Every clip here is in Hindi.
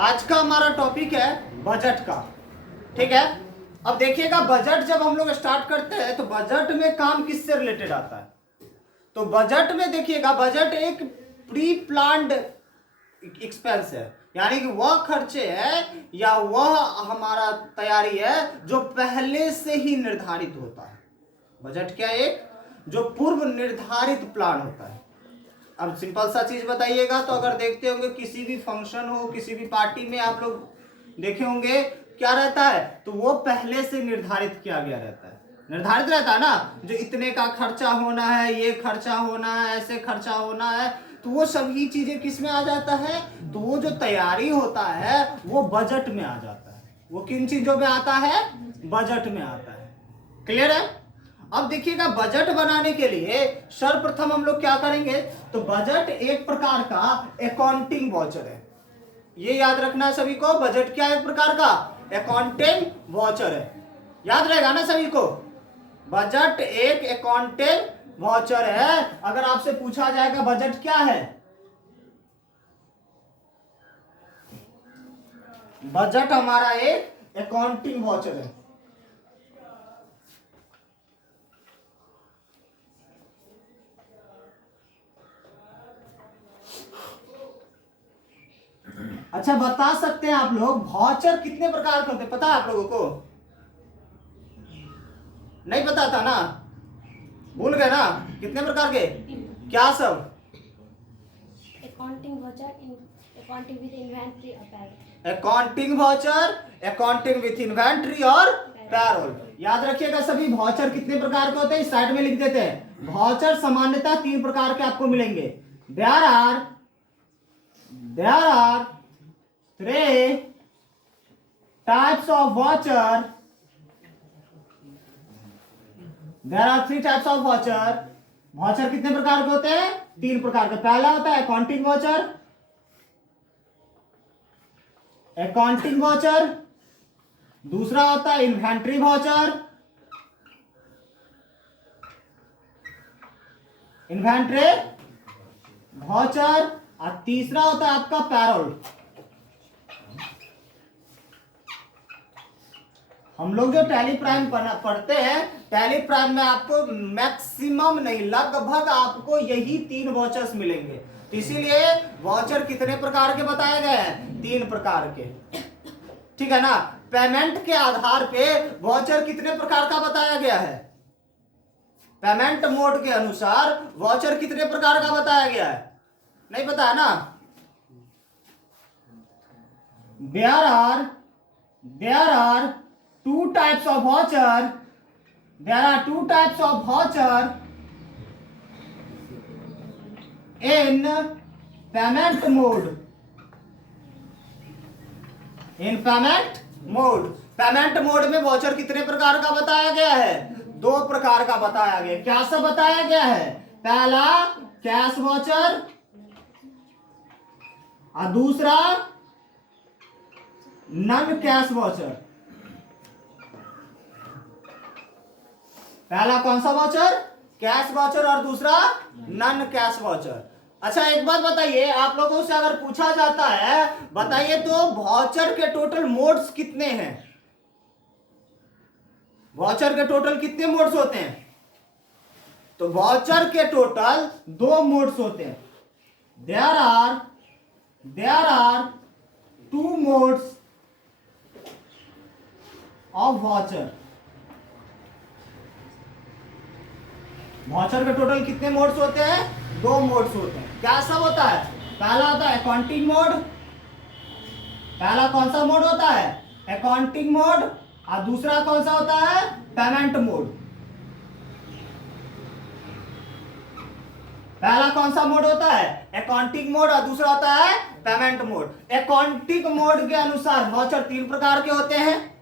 आज का हमारा टॉपिक है बजट का। ठीक है, अब देखिएगा बजट जब हम लोग स्टार्ट करते हैं तो बजट में काम किससे रिलेटेड आता है। तो बजट में देखिएगा, बजट एक प्री प्लान्ड एक्सपेंस है, यानी कि वह खर्चे है या वह हमारा तैयारी है जो पहले से ही निर्धारित होता है। बजट क्या है? एक जो पूर्व निर्धारित प्लान होता है। अब सिंपल सा चीज बताइएगा, तो अगर देखते होंगे किसी भी फंक्शन हो, किसी भी पार्टी में आप लोग देखे होंगे क्या रहता है, तो वो पहले से निर्धारित किया गया रहता है। निर्धारित रहता है ना, जो इतने का खर्चा होना है, ये खर्चा होना है, ऐसे खर्चा होना है, तो वो सभी चीजें किस में आ जाता है, तो वो जो तैयारी होता है वो बजट में आ जाता है। वो किन चीजों में आता है? बजट में आता है। क्लियर है? अब देखिएगा, बजट बनाने के लिए सर्वप्रथम हम लोग क्या करेंगे, तो बजट एक प्रकार का अकाउंटिंग वाउचर है। ये याद रखना है सभी को, बजट क्या है? एक प्रकार का अकाउंटिंग वाउचर है। याद रहेगा ना सभी को, बजट एक अकाउंटिंग वाउचर है। अगर आपसे पूछा जाएगा बजट क्या है, बजट हमारा एक अकाउंटिंग वाउचर है। अच्छा, बता सकते हैं आप लोग वाउचर कितने प्रकार के होते हैं? पता है आप लोगों को? नहीं पता था ना? भूल गए ना? कितने प्रकार के? क्या सब? Accounting voucher, accounting with inventory और payroll. Accounting voucher, accounting with inventory और पैरोल। याद रखिएगा सभी, वाउचर कितने प्रकार के होते हैं इस साइड में लिख देते हैं। वाउचर सामान्यतः 3 प्रकार के आपको मिलेंगे। There are 3 types of voucher. There are 3 types of voucher. Voucher कितने प्रकार के होते हैं? 3 प्रकार के। पहला होता है अकाउंटिंग वाउचर, अकाउंटिंग वाउचर। दूसरा होता है इन्वेंट्री वाउचर, इन्वेंट्री वाउचर। और तीसरा होता है आपका पैरोल। हम लोग जो टैली प्राइम पढ़ते हैं, टैली प्राइम में आपको मैक्सिमम नहीं, लगभग आपको यही 3 वाउचर्स मिलेंगे। तो इसीलिए वाउचर कितने प्रकार के बताए गए हैं? 3 प्रकार के। ठीक है ना? पेमेंट के आधार पे वाउचर कितने प्रकार का बताया गया है? पेमेंट मोड के अनुसार वाउचर कितने प्रकार का बताया गया है? नहीं पता है ना? there are 2 types of voucher. There are 2 types of voucher in payment mode. In payment mode, payment mode में वाउचर कितने प्रकार का बताया गया है? 2 प्रकार का बताया गया। क्या सब बताया गया है? पहला कैश वाउचर और दूसरा नॉन कैश वाउचर। पहला कौन सा वाउचर? कैश वाउचर, और दूसरा नॉन कैश वाउचर। अच्छा, एक बात बताइए, आप लोगों से अगर पूछा जाता है बताइए तो वाउचर के टोटल मोड्स कितने हैं? वाउचर के टोटल कितने मोड्स होते हैं? तो वाउचर के टोटल 2 मोड्स होते हैं। There are 2 modes of voucher. Voucher के टोटल कितने मोड्स होते हैं? 2 मोड्स होते हैं। क्या सब होता है? पहला होता है अकाउंटिंग मोड। पहला कौन सा मोड होता है? Accounting mode. और दूसरा कौन सा होता है? Payment mode. पहला कौन सा मोड होता है? अकाउंटिंग मोड, और दूसरा होता है पेमेंट मोड। अकाउंटिंग मोड के अनुसार वाउचर 3 प्रकार के होते हैं।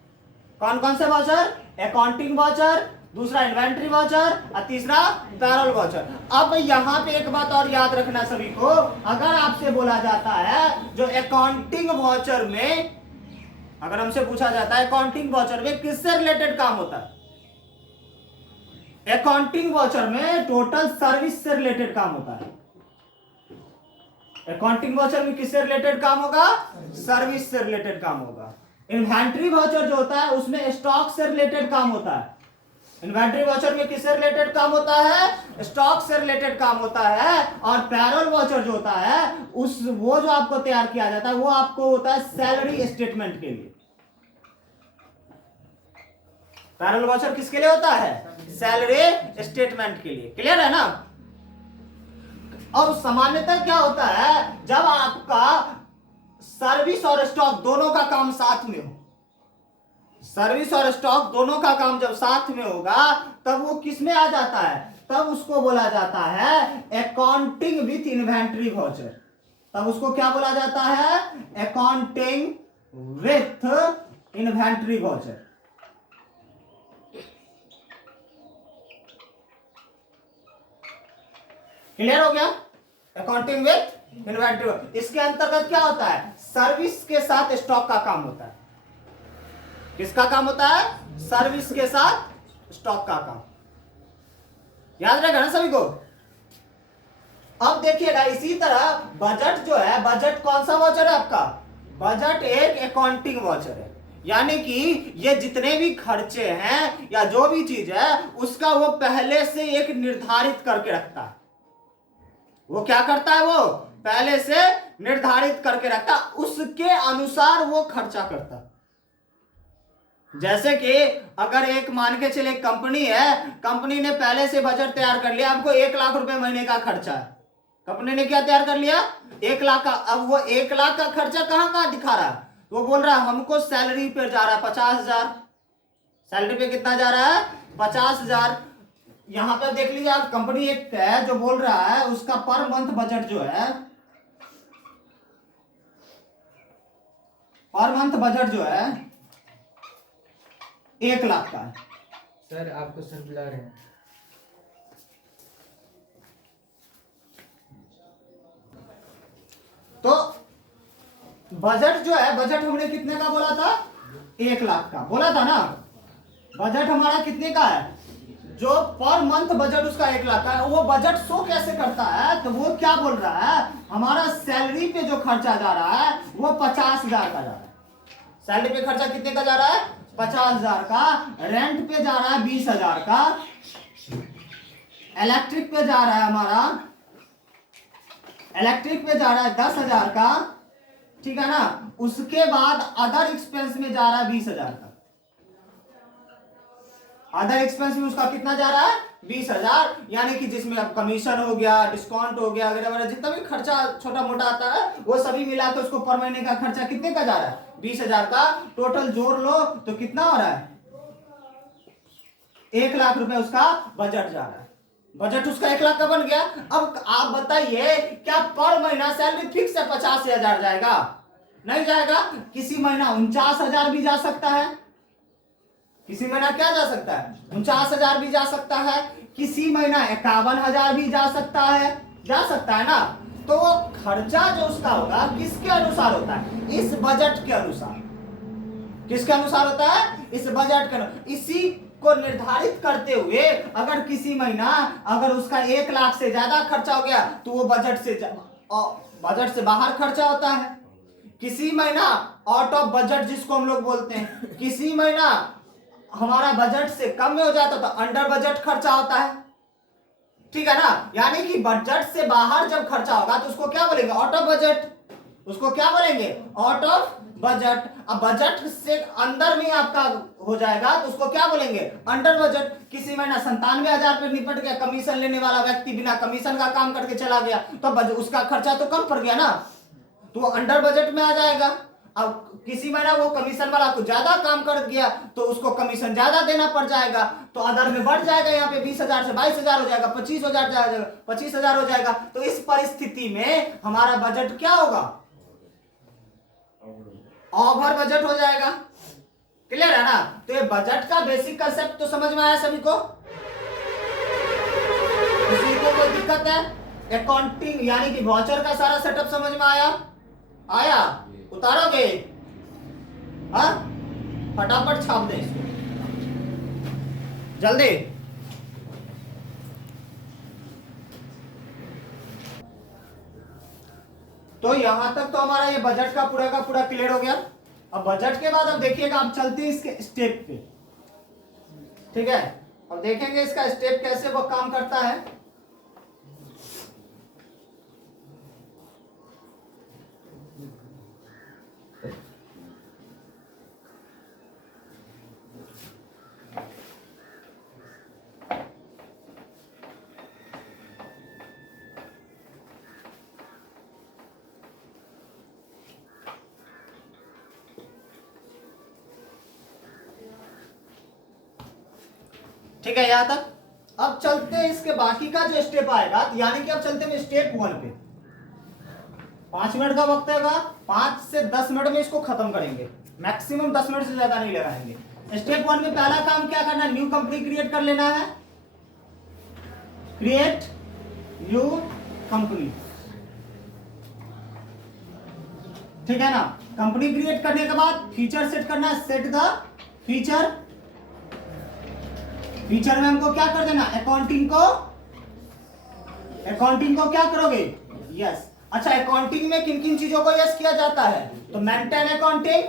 कौन कौन से वाउचर? अकाउंटिंग वाउचर, दूसरा इन्वेंट्री वाउचर और तीसरा पैरोल वाउचर। अब यहां पे एक बात और याद रखना सभी को, अगर आपसे बोला जाता है जो अकाउंटिंग वाउचर में, अगर हमसे पूछा जाता है अकाउंटिंग वाउचर में किससे रिलेटेड काम होता है? अकाउंटिंग वाउचर में टोटल सर्विस से रिलेटेड काम होता है। अकाउंटिंग वाउचर में किससे रिलेटेड काम होगा? सर्विस से रिलेटेड काम होगा। इन्वेंट्री वाउचर जो होता है उसमें स्टॉक से रिलेटेड काम होता है। इन्वेंट्री वाउचर में किससे रिलेटेड काम होता है? स्टॉक से रिलेटेड काम होता है। और पैरोल वाउचर जो होता है वो जो आपको तैयार किया जाता है वो आपको होता है सैलरी स्टेटमेंट के लिए। पैरोल वाउचर किसके लिए होता है? सैलरी स्टेटमेंट के लिए। क्लियर है ना? और सामान्यतः क्या होता है, जब आपका सर्विस और स्टॉक दोनों का काम साथ में हो, सर्विस और स्टॉक दोनों का काम जब साथ में होगा तब वो किस में आ जाता है? तब उसको बोला जाता है अकाउंटिंग विथ इन्वेंट्री वाउचर। तब उसको क्या बोला जाता है? Accounting with inventory voucher. Clear हो गया? Accounting with inventory. इसके अंतर्गत क्या होता है? सर्विस के साथ स्टॉक का काम होता है। किसका काम होता है? सर्विस के साथ स्टॉक का काम। याद रहेगा ना सभी को? अब देखिएगा इसी तरह बजट जो है, बजट कौन सा वाउचर है आपका? बजट एक अकाउंटिंग वाउचर है। यानी कि ये जितने भी खर्चे हैं या जो भी चीज है उसका वो पहले से एक निर्धारित करके रखता है। वो क्या करता है? वो पहले से निर्धारित करके रखता, उसके अनुसार वो खर्चा करता। जैसे कि अगर एक मान के चले कंपनी है, कंपनी ने पहले से बजट तैयार कर लिया, हमको 1 लाख रुपए महीने का खर्चा है। कंपनी ने क्या तैयार कर लिया? 1 लाख का। अब वो 1 लाख का खर्चा कहां कहां दिखा रहा है? वो बोल रहा है हमको सैलरी पे जा रहा है 50,000। सैलरी पे कितना जा रहा है? 50,000। यहां पर देख लीजिए आप, कंपनी एक है जो बोल रहा है उसका पर मंथ बजट जो है, पर मंथ बजट जो है 1 लाख का है। सर आपको सर बुला रहे हैं। तो बजट जो है, बजट हमने कितने का बोला था? 1 लाख का बोला था ना। बजट हमारा कितने का है? जो पर मंथ बजट उसका 1 लाख का है। वो बजट शो कैसे करता है? तो वो क्या बोल रहा है, हमारा सैलरी पे जो खर्चा जा रहा है वो 50,000 का जा रहा है। सैलरी पे खर्चा कितने का जा रहा है? 50,000 का। रेंट पे जा रहा है 20,000 का। इलेक्ट्रिक पे जा रहा है हमारा, इलेक्ट्रिक पे जा रहा है 10,000 का। ठीक है ना? उसके बाद अदर एक्सपेंस में जा रहा है 20,000 का। अदर एक्सपेंस में उसका कितना जा रहा है? 20,000। यानी कि जिसमें अब कमीशन हो गया, डिस्काउंट हो गया, वगैरह वगैरह जितना भी खर्चा छोटा मोटा आता है वो सभी मिला के उसको पर महीने का खर्चा कितने का जा रहा है? 20,000 का। टोटल जोड़ लो तो कितना हो रहा है? 1 लाख रुपए उसका बजट जा रहा है। बजट उसका 1 लाख का बन गया। अब आप बताइए क्या पर महीना सैलरी फिक्स है 85,000 जाएगा? नहीं जाएगा। किसी महीना 49,000 भी जा सकता है। किसी महीना क्या जा सकता है? 49,000 भी जा सकता है। किसी महीना 51,000 भी जा सकता है। जा सकता है ना? तो वो खर्चा जो उसका होगा किसके अनुसार होता है? इस बजट के अनुसार। किसके अनुसार होता है? इस बजट के अनुसार। इसी को निर्धारित करते हुए अगर किसी महीना अगर उसका 1 लाख से ज्यादा खर्चा हो गया तो वो बजट से बाहर खर्चा होता है। किसी महीना आउट ऑफ बजट जिसको हम लोग बोलते हैं, किसी महीना हमारा बजट से कम में हो जाता तो अंडर बजट खर्चा होता है। ठीक है ना? यानी कि बजट से बाहर जब खर्चा होगा तो उसको क्या बोलेंगे? Out of budget. उसको क्या बोलेंगे? Out of budget. अब बजट से अंदर में आपका हो जाएगा तो उसको क्या बोलेंगे? Under budget. किसी महीना 97,000 पे निपट गया, कमीशन लेने वाला व्यक्ति बिना कमीशन का काम करके चला गया तो उसका खर्चा तो कम पड़ गया ना, तो वो अंडर बजट में आ जाएगा। अब किसी महीना वो कमीशन वाला को ज्यादा काम कर गया तो उसको कमीशन ज्यादा देना पड़ जाएगा तो अदर में बढ़ जाएगा। यहाँ पे 20,000 से 22,000 हो जाएगा, 25,000 जाएगा, 25,000 हो जाएगा। तो इस परिस्थिति में हमारा बजट क्या होगा? ओवर बजट हो जाएगा। क्लियर है ना? तो ये बजट का बेसिक कंसेप्ट तो समझ में आया सभी को? किसी को कोई दिक्कत है? अकाउंटिंग यानी कि वाउचर का सारा सेटअप समझ में आया? आया? उतारोगे? हाँ, फटाफट छाप दे इसको जल्दी। तो यहां तक तो हमारा ये बजट का पूरा क्लियर हो गया। अब बजट के बाद अब देखिएगा, आप चलते हैं इसके स्टेप पे, ठीक है। अब देखेंगे इसका स्टेप कैसे वो काम करता है। ठीक है यहां तक। अब चलते हैं इसके बाकी का जो स्टेप आएगा, यानी कि अब चलते हैं स्टेप 1 पे। 5 मिनट का वक्त होगा, 5 से 10 मिनट में इसको खत्म करेंगे, मैक्सिमम 10 मिनट से ज्यादा नहीं लगाएंगे। स्टेप 1 में पहला काम क्या करना है, न्यू कंपनी क्रिएट कर लेना है। क्रिएट न्यू कंपनी, ठीक है ना। कंपनी क्रिएट करने के बाद फीचर सेट करना है, सेट द फीचर। फीचर में हमको क्या कर देना, अकाउंटिंग को क्या करोगे, यस। अच्छा, अकाउंटिंग में किन किन चीजों को यस किया जाता है, तो मेंटेन अकाउंटिंग,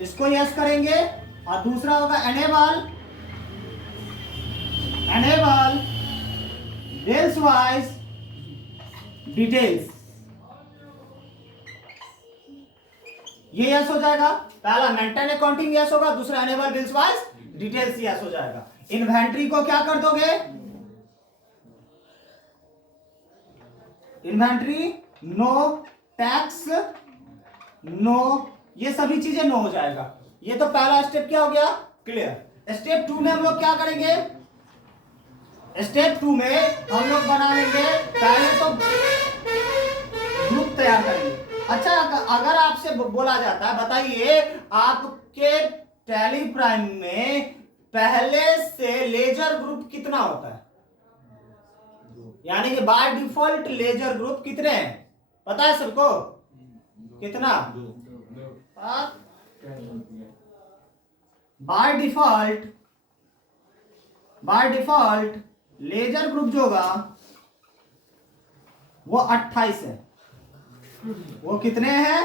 इसको यस करेंगे। और दूसरा होगा एनेबल बिल्स वाइज डिटेल्स, ये यस हो जाएगा। पहला मेंटेन अकाउंटिंग यस होगा, दूसरा enable bills wise details yes हो जाएगा। इन्वेंट्री को क्या कर दोगे, इन्वेंट्री नो, टैक्स नो, ये सभी चीजें नो हो जाएगा। ये तो पहला स्टेप क्या हो गया, क्लियर। स्टेप 2 में हम लोग क्या करेंगे, स्टेप 2 में हम लोग बना लेंगे, पहले तो ग्रुप तैयार करेंगे। अच्छा, अगर आपसे बोला जाता है, बताइए आपके टैली प्राइम में पहले से लेजर ग्रुप कितना होता है, यानी कि बाय डिफॉल्ट लेजर ग्रुप कितने हैं, पता है सबको, कितना, बाय डिफॉल्ट लेजर ग्रुप जो होगा वो 28 है। वो कितने हैं,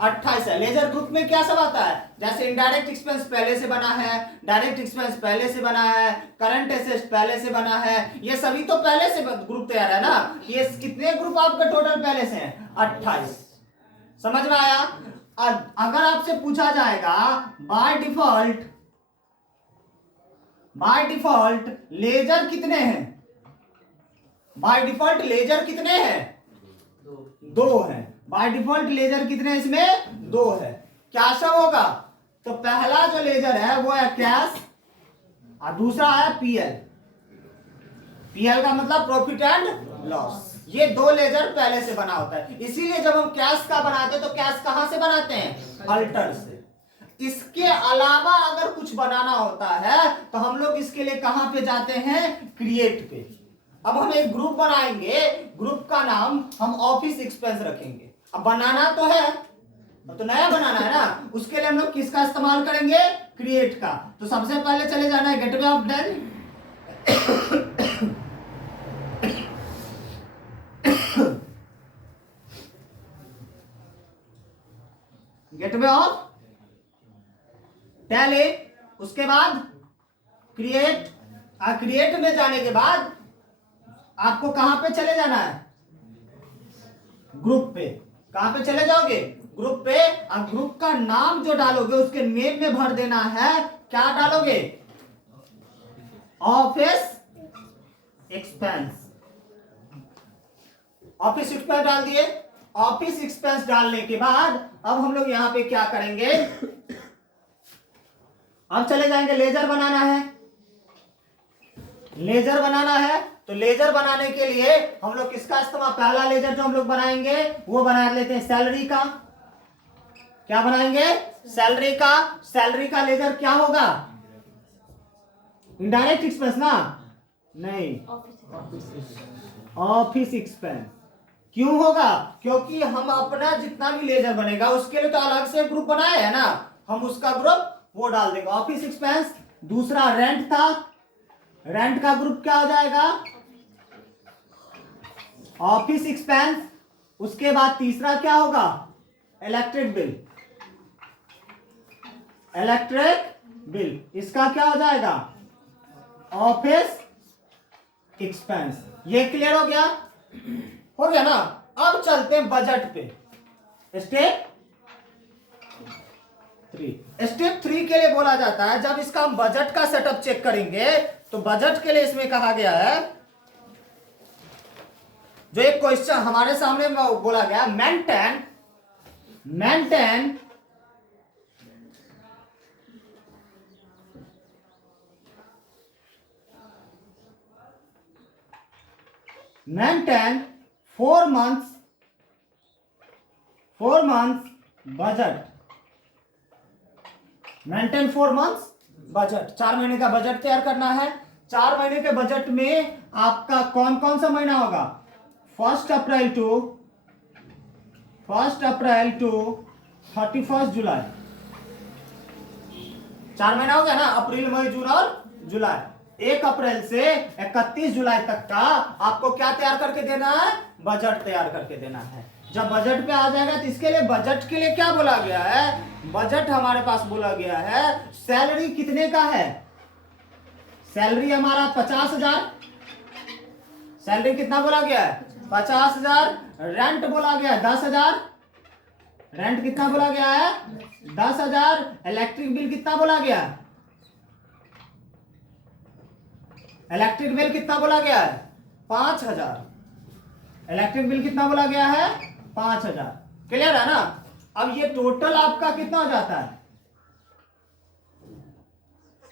28 है। लेजर ग्रुप में क्या सब आता है, जैसे इनडायरेक्ट एक्सपेंस पहले से बना है, डायरेक्ट एक्सपेंस पहले से बना है, करंट एसेट्स पहले से बना है, ये सभी तो पहले से ग्रुप तैयार है ना। ये कितने ग्रुप आपके टोटल पहले से हैं, 28। समझ में आया। अगर आपसे पूछा जाएगा बाय डिफॉल्ट लेजर कितने हैं, बाय डिफॉल्ट लेजर कितने हैं, 2 है। बाय डिफॉल्ट लेजर कितने हैं, इसमें 2 है। क्या सब होगा, तो पहला जो लेजर है वो है कैश और दूसरा है पीएल का मतलब प्रॉफिट एंड लॉस। ये 2 लेजर पहले से बना होता है, इसीलिए जब हम कैश का बनाते हैं तो कैश कहां से बनाते हैं, अल्टर से। इसके अलावा अगर कुछ बनाना होता है तो हम लोग इसके लिए कहां पे जाते हैं, क्रिएट पे। अब हम एक ग्रुप बनाएंगे, ग्रुप का नाम हम ऑफिस एक्सपेंस रखेंगे। अब बनाना तो है, अब तो नया बनाना है ना, उसके लिए हम लोग किसका इस्तेमाल करेंगे, क्रिएट का। तो सबसे पहले चले जाना है गेटवे ऑफ डेल, गेटवे ऑफ टैली, उसके बाद क्रिएट। क्रिएट में जाने के बाद आपको कहां पे चले जाना है, ग्रुप पे। कहां पे चले जाओगे, ग्रुप पे। और ग्रुप का नाम जो डालोगे उसके नेम में भर देना है, क्या डालोगे, ऑफिस एक्सपेंस। ऑफिस एक्सपेंस डाल दिए। ऑफिस एक्सपेंस डालने के बाद अब हम लोग यहां पे क्या करेंगे, अब चले जाएंगे लेजर बनाना है। लेजर बनाना है तो लेजर बनाने के लिए हम लोग किसका इस्तेमाल, पहला लेजर जो हम लोग बनाएंगे वो बना लेते हैं सैलरी का। क्या बनाएंगे, सैलरी का। सैलरी का लेजर क्या होगा, इनडायरेक्ट एक्सपेंस ना, नहीं, ऑफिस एक्सपेंस। क्यों होगा, क्योंकि हम अपना जितना भी लेजर बनेगा उसके लिए तो अलग से ग्रुप बनाए है ना, हम उसका ग्रुप वो डाल देंगे, ऑफिस एक्सपेंस। दूसरा रेंट था, रेंट का ग्रुप क्या हो जाएगा? Office expense. उसके बाद तीसरा क्या होगा? Electric bill. इलेक्ट्रिक बिल इसका क्या हो जाएगा? Office expense. ये क्लियर हो गया? हो गया ना? अब चलते हैं बजट पे। स्टेप 3। स्टेप 3 के लिए बोला जाता है जब इसका हम बजट का सेटअप चेक करेंगे तो बजट के लिए इसमें कहा गया है, जो एक क्वेश्चन हमारे सामने बोला गया, maintain maintain 4 months budget. Maintain 4 months budget, 4 महीने का बजट तैयार करना है। 4 महीने के बजट में आपका कौन कौन सा महीना होगा? 1 अप्रैल टू 31 जुलाई। 4 महीना हो गया ना? अप्रैल, मई, जून और जुलाई। 1 अप्रैल से 31 जुलाई तक का आपको क्या तैयार करके देना है? बजट तैयार करके देना है। जब बजट पे आ जाएगा तो इसके लिए बजट के लिए क्या बोला गया है? बजट हमारे पास बोला गया है सैलरी कितने का है? सैलरी हमारा 50,000। सैलरी कितना बोला गया है? 50,000। रेंट बोला गया है 10,000। रेंट कितना बोला गया है? 10,000। इलेक्ट्रिक बिल कितना बोला गया है? इलेक्ट्रिक बिल कितना बोला गया है? 5,000। इलेक्ट्रिक बिल कितना बोला गया है? 5,000। क्लियर है ना? अब ये टोटल आपका कितना हो जाता है?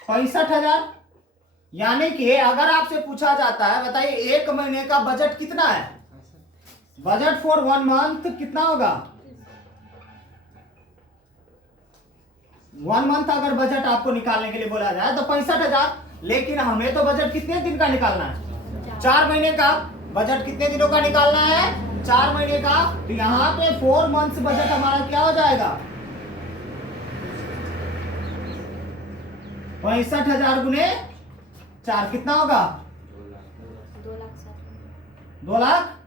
65,000। यानी कि अगर आपसे पूछा जाता है बताइए 1 महीने का बजट कितना है? बजट फॉर 1 मंथ कितना होगा? 1 मंथ अगर बजट आपको निकालने के लिए बोला जाए तो 65,000। लेकिन हमें तो बजट कितने दिन का निकालना है? 4 महीने का। बजट कितने दिनों का निकालना है? 4 महीने का। तो यहां पे 4 मंथ्स बजट हमारा क्या हो जाएगा? 65,000 गुने 4 कितना होगा? 2,60,000। 2 लाख।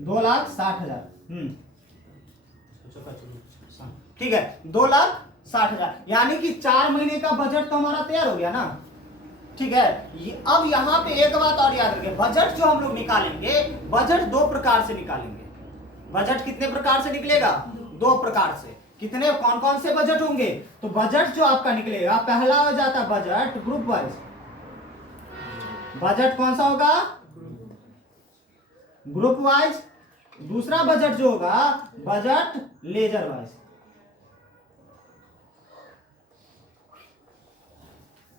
दो लाख 60,000। ठीक है, 2,60,000। यानी कि 4 महीने का बजट तो हमारा तैयार हो गया ना? ठीक है। अब यहां पे एक बात और याद रखें, बजट जो हम लोग निकालेंगे, बजट 2 प्रकार से निकालेंगे। बजट कितने प्रकार से निकलेगा? 2 प्रकार से। कितने, कौन कौन से बजट होंगे? तो बजट जो आपका निकलेगा, पहला हो जाता है बजट ग्रुप वाइज। बजट कौन सा होगा? Group wise. दूसरा बजट जो होगा बजट लेजर वाइज।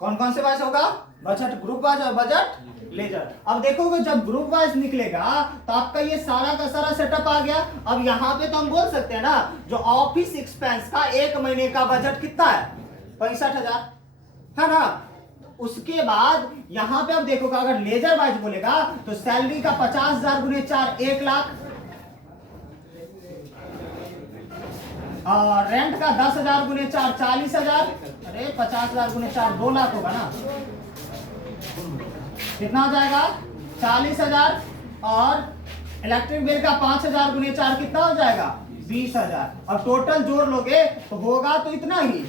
कौन कौन से वाइज होगा? बजट ग्रुप वाइज और बजट लेजर। अब देखोगे जब ग्रुप वाइज निकलेगा तो आपका ये सारा का सारा सेटअप आ गया। अब यहां पे तो हम बोल सकते हैं ना, जो ऑफिस एक्सपेंस का 1 महीने का बजट कितना है? 65,000 है ना? उसके बाद यहां पे अब देखोगे अगर लेजर वाइज बोलेगा तो सैलरी का 50,000 गुने 4 1 लाख, और रेंट का 10,000 गुने 4 40,000। अरे 50,000 गुने 4 2 लाख होगा ना? कितना हो जाएगा? 40,000। और इलेक्ट्रिक बिल का 5,000 गुने 4 कितना हो जाएगा? 20,000। और टोटल जोड़ लोगे तो होगा तो इतना ही,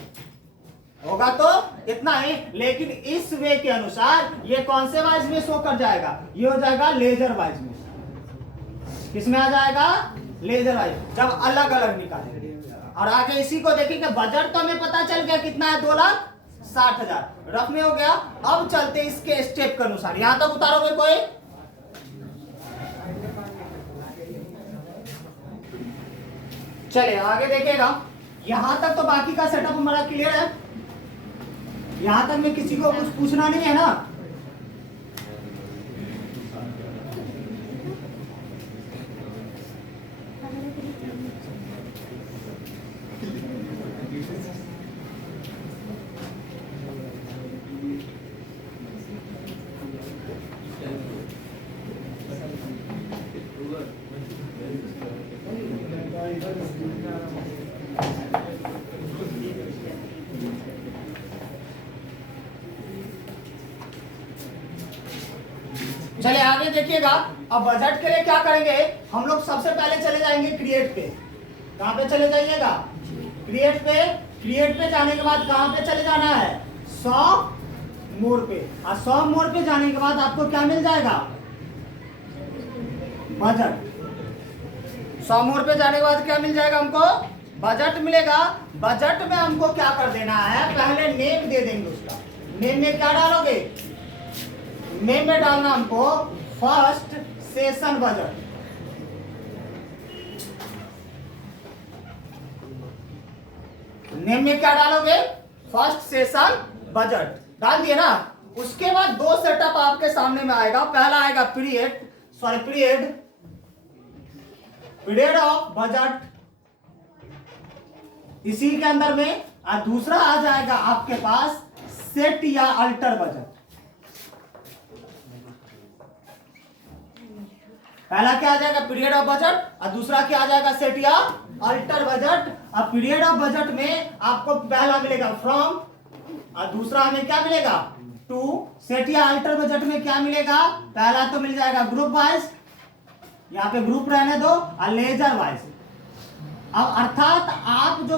होगा तो इतना ही। लेकिन इस वे के अनुसार ये कौन से वाइज में शो कर जाएगा? ये हो जाएगा लेजर वाइज में। किसमें आ जाएगा? Ledger wise. जब अलग अलग निकालेंगे। और आगे इसी को देखेंगे। बजट तो हमें पता चल गया कितना है? 2,60,000 रफ में हो गया। अब चलते इसके स्टेप के अनुसार। यहां तक उतारोगे कोई? चलिए आगे देखिएगा। यहां तक तो बाकी का सेटअप हमारा क्लियर है। यहां तक में किसी को कुछ पूछना नहीं है ना? चलिए आगे देखिएगा। अब बजट के लिए क्या करेंगे, हम लोग सबसे पहले चले जाएंगे क्रिएट पे। कहां पे चले जाइएगा, क्रिएट पे। क्रिएट पे जाने के बाद कहां पे चले जाना है, 100 मोर पे। और 100 मोर पे जाने के बाद आपको क्या मिल जाएगा, बजट। 100 मोर पे जाने के बाद क्या मिल जाएगा हमको, बजट मिलेगा। बजट में हमको क्या कर देना है, पहले नेम दे देंगे उसका। नेम में क्या डालोगे, नेम में डालना हमको फर्स्ट सेशन बजट। नेम में क्या डालोगे, फर्स्ट सेशन बजट डाल दिए ना। उसके बाद दो सेटअप आपके सामने में आएगा। पहला आएगा पीरियड ऑफ बजट, इसी के अंदर में। और दूसरा आ जाएगा आपके पास सेट या अल्टर बजट। पहला क्या आ जाएगा, पीरियड ऑफ बजट, और दूसरा क्या आ जाएगा, सेट या अल्टर बजट। अब पीरियड ऑफ बजट में आपको पहला मिलेगा फ्रॉम, और दूसरा हमें क्या मिलेगा, टू। सेट या अल्टर बजट में क्या मिलेगा, पहला तो मिल जाएगा ग्रुप वाइज, यहाँ पे ग्रुप रहने दो, और लेजर वाइज। अब अर्थात आप जो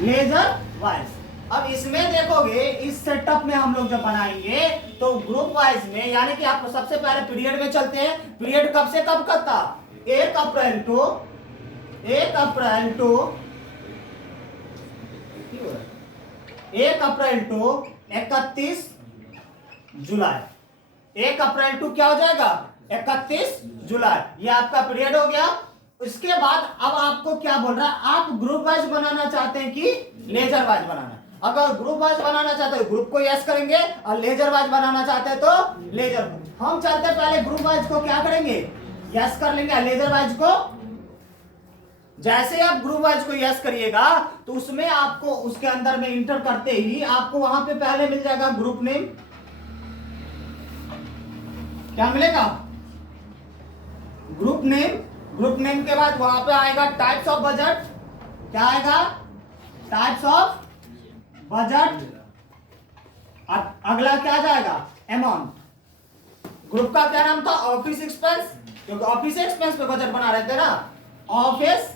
लेजर वाइज। अब इसमें देखोगे, इस सेटअप में हम लोग जब बनाएंगे तो ग्रुप वाइज में, यानी कि आप सबसे पहले पीरियड में चलते हैं। पीरियड कब से कब तक था, 1 अप्रैल टू 1 अप्रैल टू 31 जुलाई। 1 अप्रैल टू क्या हो जाएगा, 31 जुलाई। ये आपका पीरियड हो गया। उसके बाद अब आपको क्या बोल रहा है, आप ग्रुप वाइज बनाना चाहते हैं कि लेजर वाइज बनाना। अगर ग्रुप वाइज बनाना चाहते हो ग्रुप को यस करेंगे, और लेजर वाइज बनाना चाहते हैं तो लेजर। हम चाहते हैं पहले ग्रुप वाइज को क्या करेंगे, यस कर लेंगे। लेजर वाइज को जैसे आप ग्रुप वाइज को यस करिएगा तो उसमें आपको उसके अंदर में इंटर करते ही आपको वहां पे पहले मिल जाएगा ग्रुप नेम। क्या मिलेगा, ग्रुप नेम। ग्रुप नेम के बाद वहां पे आएगा टाइप्स ऑफ बजट। क्या आएगा, टाइप्स ऑफ बजट। अगला क्या जाएगा, अमाउंट। ग्रुप का क्या नाम था, ऑफिस एक्सपेंस, क्योंकि ऑफिस एक्सपेंस पे बजट बना रहे थे ना, office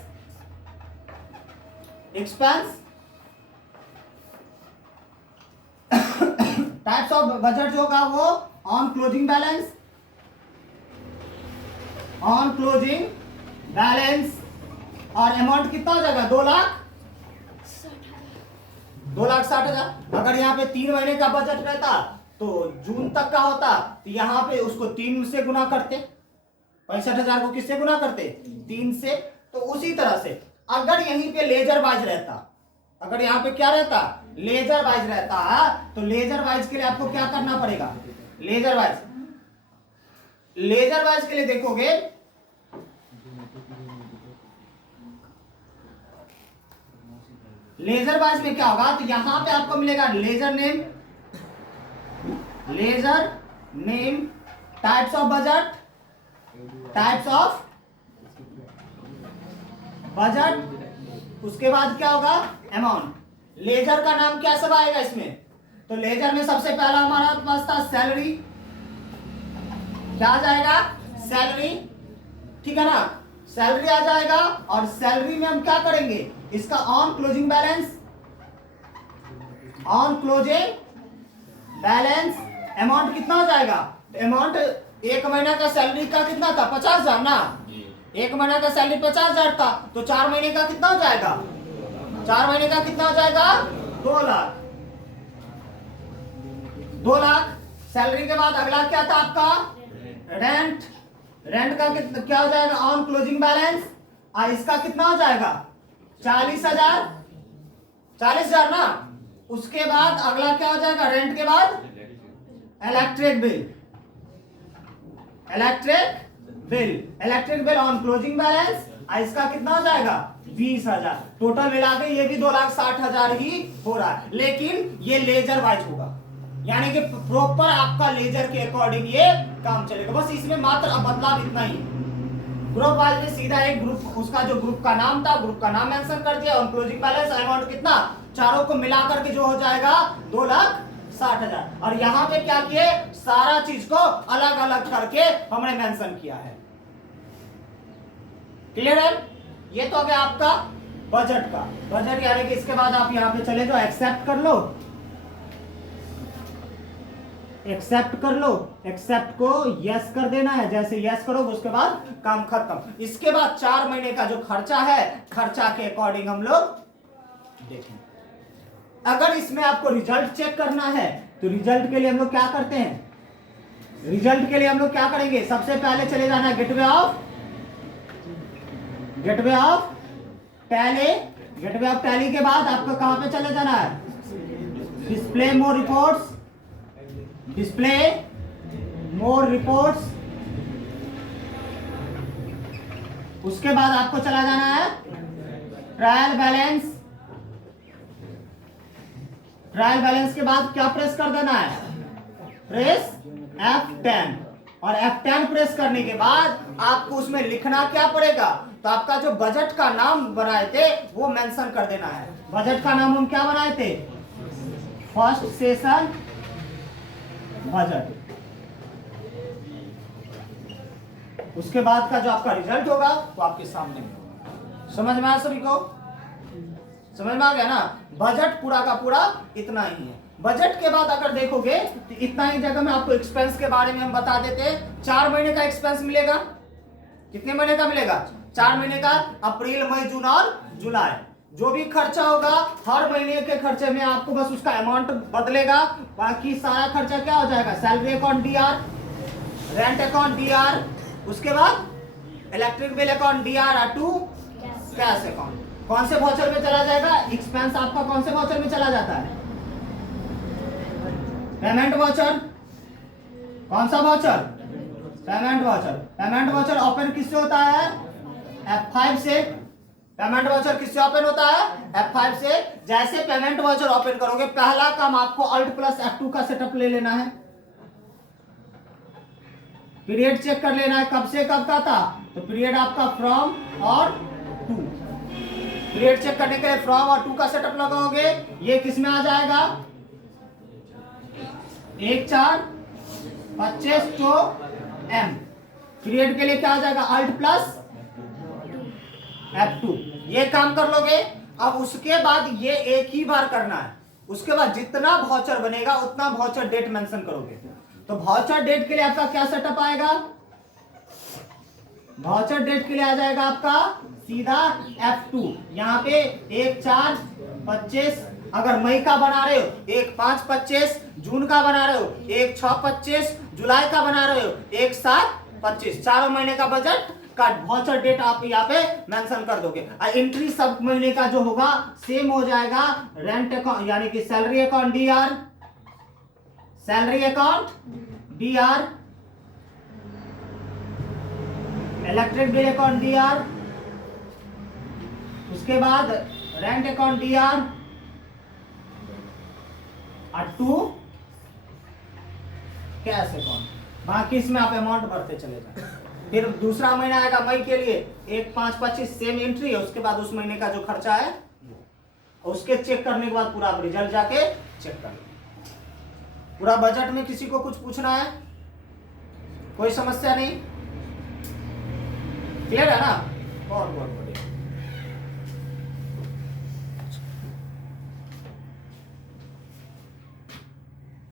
expense. Types of budget जो होगा वो on closing balance, on closing balance. और अमाउंट कितना हो जाएगा, 2,60,000। अगर यहाँ पे 3 महीने का बजट रहता तो जून तक का होता, तो यहाँ पे उसको 3 से गुना करते, 65,000 को किससे गुना करते, 3 से। तो उसी तरह से अगर यहीं पे लेजर वाइज रहता, अगर यहाँ पे क्या रहता, लेजर वाइज रहता है, तो लेजर वाइज के लिए आपको क्या करना पड़ेगा, लेजर वाइज के लिए देखोगे, लेजर वाइज में क्या होगा, तो यहां पे आपको मिलेगा ledger name, types of budget, उसके बाद क्या होगा, अमाउंट। लेजर का नाम क्या सब आएगा इसमें, तो लेजर में सबसे पहला हमारा पास था सैलरी। क्या आ जाएगा, सैलरी, ठीक है ना, सैलरी आ जाएगा। और सैलरी में हम क्या करेंगे, इसका ऑन क्लोजिंग बैलेंस, अमाउंट कितना हो जाएगा, अमाउंट 1 महीना का सैलरी का कितना था, 50,000 ना, 1 महीना का सैलरी 50,000 था, तो 4 महीने का कितना हो जाएगा, 4 महीने का कितना हो जाएगा, 2 लाख। 2 लाख सैलरी के बाद अगला क्या था आपका, रेंट का क्या हो जाएगा, ऑन क्लोजिंग बैलेंस। इसका कितना हो जाएगा, 40,000 ना। उसके बाद अगला क्या हो जाएगा, रेंट के बाद electric bill on closing balance. इसका कितना हो जाएगा, 20,000। टोटल मिला के ये भी 2,60,000 ही हो रहा है, लेकिन ये लेजर वाइज होगा, यानी कि प्रॉपर आपका लेजर के अकॉर्डिंग ये काम चलेगा। बस इसमें मात्र अब बदलाव इतना ही है। ग्रुप वाइज में सीधा एक ग्रुप, उसका जो ग्रुप का नाम था, ग्रुप का नाम मेंशन कर दिया और क्लोजिंग बैलेंस अमाउंट कितना, चारों को मिला करके जो हो जाएगा 2,60,000। और यहाँ पे क्या किए, सारा चीज को अलग अलग करके हमने मेंशन किया है। क्लियर है? ये तो हो गया आपका बजट का। बजट यानी कि इसके बाद आप यहाँ पे चले जाओ, एक्सेप्ट कर लो, एक्सेप्ट कर लो, एक्सेप्ट को यस कर देना है। जैसे यस करोगे उसके बाद काम खत्म। इसके बाद 4 महीने का जो खर्चा है, खर्चा के अकॉर्डिंग हम लोग देखें। अगर इसमें आपको रिजल्ट चेक करना है तो रिजल्ट के लिए हम लोग क्या करते हैं, रिजल्ट के लिए हम लोग क्या करेंगे, सबसे पहले चले जाना है gateway of tally. Gateway of tally के बाद आपको कहां पे चले जाना है, डिस्प्ले मोर रिपोर्ट्स, डिस्प्ले मोर रिपोर्ट्स। उसके बाद आपको चला जाना है ट्रायल बैलेंस। ट्रायल बैलेंस के बाद क्या प्रेस कर देना है, प्रेस F10। और F10 प्रेस करने के बाद आपको उसमें लिखना क्या पड़ेगा, तो आपका जो बजट का नाम बनाए थे वो मेंशन कर देना है। बजट का नाम हम क्या बनाए थे, फर्स्ट सेशन बजट। उसके बाद का जो आपका रिजल्ट होगा वो आपके सामने होगा। समझ में आया सभी को, समझ में आ गया ना। बजट पूरा का पूरा इतना ही है। बजट के बाद अगर देखोगे तो इतना ही जगह में आपको एक्सपेंस के बारे में हम बता देते हैं। 4 महीने का एक्सपेंस मिलेगा, कितने महीने का मिलेगा, 4 महीने का, अप्रैल मई जून और जुलाई। जो भी खर्चा होगा हर महीने के खर्चे में आपको बस उसका अमाउंट बदलेगा, बाकी सारा खर्चा क्या हो जाएगा, salary account DR, rent account DR, उसके बाद इलेक्ट्रिक बिल अकाउंट DR और 2 कैश अकाउंट। कौन से वाउचर में चला जाएगा, एक्सपेंस आपका कौन से वाउचर में चला जाता है, पेमेंट वाउचर। कौन सा voucher, payment voucher. Payment voucher open किससे होता है, F5 से। पेमेंट वाउचर किससे ओपन होता है, F5 से। जैसे पेमेंट वाउचर ओपन करोगे पहला काम आपको Alt+F2 का सेटअप ले लेना है। पीरियड चेक कर लेना है कब से कब का था, तो पीरियड आपका फ्रॉम और टू। पीरियड चेक करने के लिए फ्रॉम और टू का सेटअप लगाओगे, ये किस में आ जाएगा, 1/4/25 to M। पीरियड के लिए क्या आ जाएगा, Alt+F2। ये काम कर लोगे। अब उसके बाद ये एक ही बार करना है। उसके बाद जितना वाउचर बनेगा उतना वाउचर डेट मेंशन करोगे। तो वाउचर डेट के लिए आपका क्या सेटअप आएगा, वाउचर डेट के लिए आ जाएगा आपका सीधा F2। यहाँ पे 1/4/25, अगर मई का बना रहे हो 1/5/25, जून का बना रहे हो 1/6/25, जुलाई का बना रहे हो 1/7/25। 4 महीने का बजट का वाउचर डेट आप यहाँ पे मेंशन कर दोगे। एंट्री सब महीने का जो होगा सेम हो जाएगा। रेंट अकाउंट यानी कि salary account DR, salary account DR, electric bill account DR, उसके बाद रेंट अकाउंट DR और 2 कैश अकाउंट। बाकी इसमें आप अमाउंट भरते चले जाए। फिर दूसरा महीना आएगा मई के लिए 1/5/25 सेम एंट्री है। उसके बाद उस महीने का जो खर्चा है उसके चेक करने के बाद पूरा आप रिजल्ट जाके चेक कर लो। पूरा बजट में किसी को कुछ पूछना है, कोई समस्या नहीं, क्लियर है ना, बहुत बहुत बढ़िया।